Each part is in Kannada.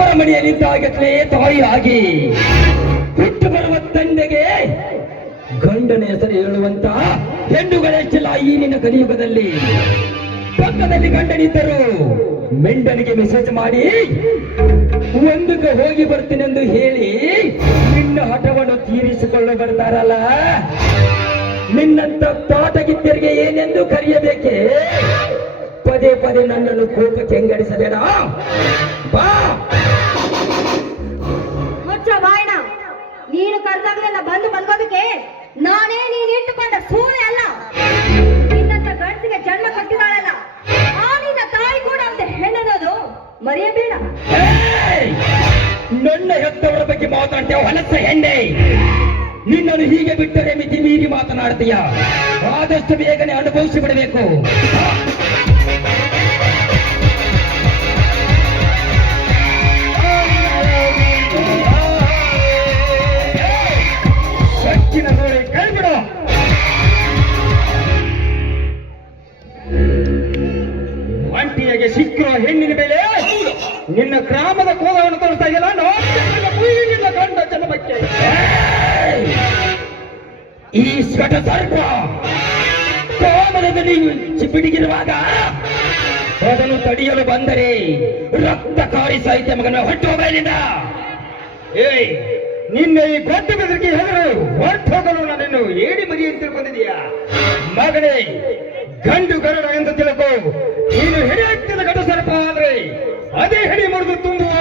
ತವರ ಮನೆಯಲ್ಲಿದ್ದಾಗಲೇ ತಾಯಿಯಾಗಿ ಹುಟ್ಟು ಬರುವ ತಂದೆಗೆ ಗಂಡನ ಹೆಸರು ಹೇಳುವಂತ ಹೆಣ್ಣುಗಳೆಷ್ಟಿಲ್ಲ ಈ ನಿನ್ನ ಕಲಿಯುಗದಲ್ಲಿ. ಪಕ್ಕದಲ್ಲಿ ಗಂಡನಿದ್ದರು ಮೆಂಡನಿಗೆ ಮೆಸೇಜ್ ಮಾಡಿ ಒಂದಕ್ಕೆ ಹೋಗಿ ಬರ್ತೀನೆಂದು ಹೇಳಿ ನಿನ್ನ ಹಠವನ್ನು ತೀರಿಸಿಕೊಂಡು ಬರ್ತಾರಲ್ಲ, ನಿನ್ನಂತ ತೋಟಗಿದ್ದರಿಗೆ ಏನೆಂದು ಕರೆಯಬೇಕೆ? ಪದೇ ಪದೇ ನನ್ನನ್ನು ಕೋಪಕ್ಕೆ ಹೆಂಗಡಿಸಬೇಡ. ಬಾ ಬಾಯಣ, ನೀನು ಕರೆದಾಗಲೆಲ್ಲ ಬಂದು ಮಲ್ಗೋದಕ್ಕೆ ನಾನೇ ನೀನು ಇಟ್ಟುಕೊಂಡ ಸೂಳೆ ಅಲ್ಲ. ನಿನ್ನಂತ ಗಂಡಸಿಗೆ ಜನ್ಮ ಕೊಟ್ಟಿದ್ದಾಳಲ್ಲ, ಆ ನಿನ್ನ ತಾಯಿ ಕೂಡ ಅಂತ ಹೆಣ್ಣನೋದು ಮರೆಯಬೇಡ. ನನ್ನ ಹೆತ್ತವರ ಬಗ್ಗೆ ಮಾತಾಡ್ತೇವೆ ಹೊಲಸ ಹೆಣ್ಣೆ. ನಿನ್ನನ್ನು ಹೀಗೆ ಬಿಟ್ಟರೆ ಮಿತಿ ಮೀರಿ ಮಾತನಾಡ್ತೀಯ. ಆದಷ್ಟು ಬೇಗನೆ ಅನುಭವಿಸಿ ಬಿಡಬೇಕು. ಸಚ್ಚಿನ ನೋಡಿ ಕೈ ಬಿಡು. ಒಂಟಿಯಾಗೆ ಸಿಕ್ಕಿರುವ ಹೆಣ್ಣಿನ ಮೇಲೆ ನಿನ್ನ ಗ್ರಾಮದ ಕೋಲವನ್ನು ತೋರಿಸ್ತಾ ಇದೆಯಲ್ಲ, ನಿನ್ನ ಗಂಡ ಜನ್ಮಕ್ಕೆ ಈ ಸ್ವಟ ಸರ್ಪ ಕೋಮಲದಲ್ಲಿ ಬಿಡಿಗಿರುವಾಗ ಅದನ್ನು ತಡೆಯಲು ಬಂದರೆ ರಕ್ತ ಕಾರಿ ಸಾಹಿತ್ಯ ಮಗನ ಹೊಟ್ಟು ಹೋಗಲಿಲ್ಲ. ಏಯ್, ನಿನ್ನ ಈ ಗೊತ್ತು ಬೆದರಿಕೆ ಹೆದರು ಹೊರಟು ಹೋಗಲು ನನ್ನನ್ನು ಏಡಿ ಮರಿ ಅಂತ ತಿಳ್ಕೊಂಡಿದೀಯ ಮಗನೇ. ಗಂಡು ಗರುಡ ಎಂದು ತಿಳ್ಕೋ. ನೀನು ಹೆಡೆ ಹಾಕ್ತಿದ್ದ ಗಂಡು ಸರ್ಪ ಆದ್ರೆ ಅದೇ ಹೆಡಿ ಮುರಿದು ತುಂಬುವ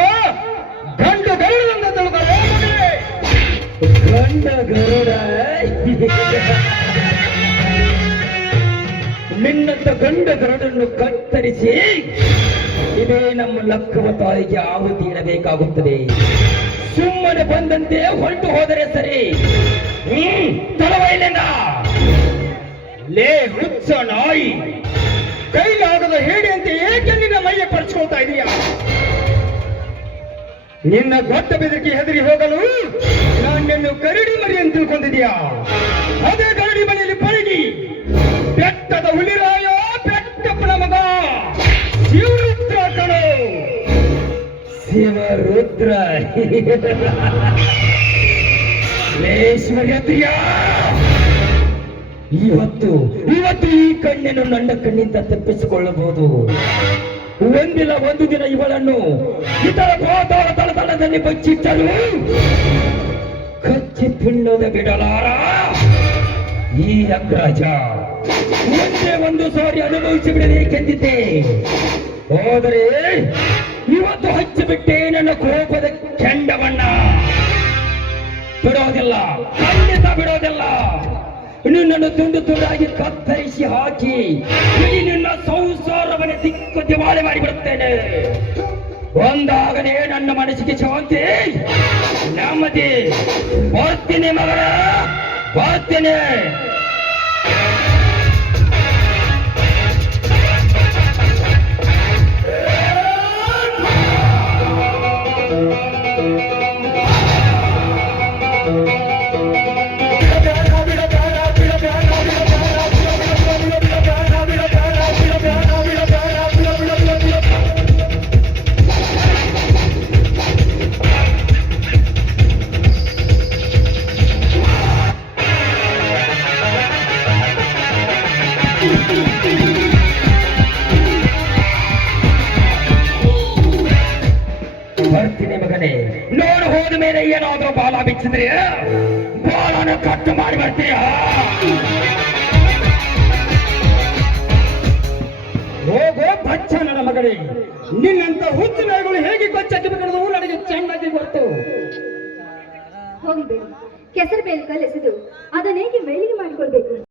ಗಂಡು ಗರುಡ ಅಂತ ತಿಳ್ಕೋ. ಗಂಡ ಗರುಡ ನಿನ್ನಂತ ಗಂಡ ಗರುಡನ್ನು ಕತ್ತರಿಸಿ ಇದೇ ನಮ್ಮ ಲಕ್ಕವ ತಾಯಿಗೆ ಆಹುತಿ ಇಡಬೇಕಾಗುತ್ತದೆ. ಸುಮ್ಮನೆ ಬಂದಂತೆ ಹೊರಟು ಹೋದರೆ ಸರಿ. ತಳವೈಲಿಂದ ಲೇ ಹುಚ್ಚ ನಾಯಿ, ಕೈಲಾಗದ ಹೇಳಿ ಅಂತ ಏಕೆ ನಿನ್ನ ಮೈಯ ಪರ್ಚ್ಕೊಳ್ತಾ ಇದೀಯ? ನಿನ್ನ ಗೊತ್ತ ಬೆದರಿಕೆ ಹೆದರಿ ಹೋಗಲು ನಾನೆನ್ನು ಕರಡಿ ಮರಿ ಅಂತ ತಿಳ್ಕೊಂಡಿದೀಯಾ? ಅದೇ ಕರಡಿ ಮನೆಯಲ್ಲಿ ಪಳಗಿ ಬೆಟ್ಟದ ಹುಲಿರಾಯ ಬೆಟ್ಟಪ್ಪನ ಮಗ ಶಿವರುದ್ರ ಕಣೋ, ಶಿವರುದ್ರ. ಲೇಶ್ವರ್ಯತ್ರಿಯ, ಇವತ್ತು ಈ ಕಣ್ಣನ್ನು ನನ್ನ ಕಣ್ಣಿಂದ ತಪ್ಪಿಸಿಕೊಳ್ಳಬಹುದು. ಒಂದಿಲ್ಲ ಒಂದು ದಿನ ಇವಳನ್ನು ಇತರ ಪಾತಾಳ ತಳತಳದಲ್ಲಿ ಬಚ್ಚಿಟ್ಟರು ಕಚ್ಚಿ ತಿನ್ನೋದ ಬಿಡಲಾರ ಈ ಅಗ್ರಜ. ಒಂದೇ ಒಂದು ಸಾರಿ ಅನುಭವಿಸಿ ಬಿಡಬೇಕೆಂದಿದ್ದೆ, ಹೋದರೆ ಇವತ್ತು ಹಚ್ಚಿಬಿಟ್ಟೆ ನನ್ನ ಕೋಪದ ಕೆಂಡವನ್ನ. ಬಿಡೋದಿಲ್ಲ, ಖಂಡಿತ ಬಿಡೋದಿಲ್ಲ. ನಿನ್ನನ್ನು ತುಂಡು ತುಂಡಾಗಿ ಕತ್ತರಿಸಿ ಹಾಕಿ ನಿನ್ನ ಸಂಸಾರವನ್ನೇ ದಿಕ್ಕು ದಿವಾಳಿ ಮಾಡಿಬಿಡುತ್ತೇನೆ. ಒಂದಾಗಲೇ ನನ್ನ ಮನಸ್ಸಿಗೆ ಶಾಂತಿ ನೆಮ್ಮದಿ. ಬರ್ತೀನಿ ಮಗಳ, ಬರ್ತೀನಿ. ಬರ್ತೀನಿ ಮಗನೇ. ನೋಡು, ಹೋದ ಮೇಲೆ ಏನಾದ್ರೂ ಬಾಲ ಬಿಚ್ಚಿದ್ರೆ ಬಾಲನ ಕಟ್ಟು ಮಾಡಿ ಬರ್ತೀಯ. ಹೋಗೋ ಬಚ್ಚ ನನ್ನ ಮಗನೇ. ನಿನ್ನಂತ ಹುಚ್ಚು ನಾಯಿಗಳು ಹೇಗೆ ಕೊಚ್ಚಕ್ಕೆ ಬೇಕಾದ್ರು ನನಗೆ ಚೆನ್ನಾಗಿ ಗೊತ್ತು. ಹೋಗಿ ಕೆಸರು ಬೇಲ್ ಕಲೆಸಿದು ಅದನ್ನೇಗೆ ಬೆಳಿಗ್ಗೆ ಮಾಡಿಕೊಳ್ಬೇಕು.